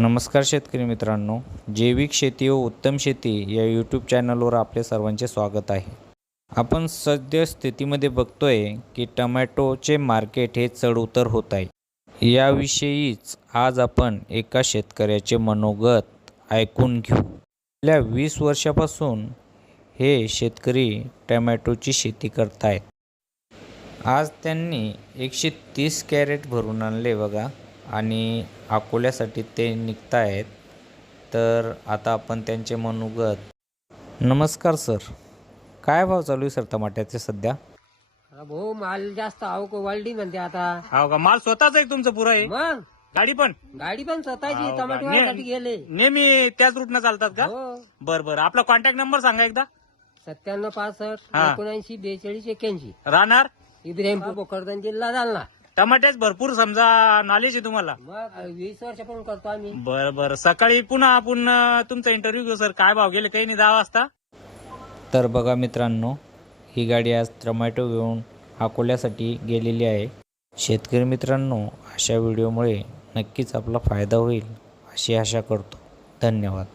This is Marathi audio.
नमस्कार शेतकरी मित्रांनो, जैविक शेती व उत्तम शेती या यूट्यूब चॅनलवर आपले सर्वांचे स्वागत आहे। आपण सद्यस्थितीमध्ये बघतोय की टोमॅटोचे मार्केट हे चढउतार होत आहे। याविषयीच आज आपण एका शेतकऱ्याचे मनोगत ऐकून घेऊ। गेल्या 20 वर्षापासून हे शेतकरी टोमॅटोची शेती करतायत। आज त्यांनी 130 कॅरेट भरून आणले बघा आणि अकोल्यासाठी ते निघतायत। तर आता आपण त्यांचे मनोगत। नमस्कार सर, काय भाव चालू आहे सर टमाट्याचे सध्या? भाऊ माल जास्त आवक वाढली म्हणते आता। हो का? माल स्वतःच आहे तुमचं पुरं आहे? मग गाडी पण गाडी पण स्वतःची हो का? टमाटोसाठी गेले। नेहमी त्याच रूटनं चालतात का? हो बर बर, आपला कॉन्टॅक्ट नंबर सांगा एकदा। 97 65 हा. 79 42 81 राहणार इब्राहिमपूर भोकरदन जिल्हा जालना। टमाट्याच भरपूर समजा नॉलेज आहे तुम्हाला। मग 20 वर्षापासून करतो आम्ही। बर बर, सकाळी पुन्हा आपण तुमचा इंटरव्ह्यू घेऊ सर। काय भाव गेले काही नाही 10 वाजता? तर बघा मित्रांनो, ही गाडी आज टोमॅटो घेऊन अकोल्यासाठी गेलेली आहे। शेतकरी मित्रांनो, अशा व्हिडिओमुळे नक्कीच आपला फायदा होईल अशी आशा करतो। धन्यवाद।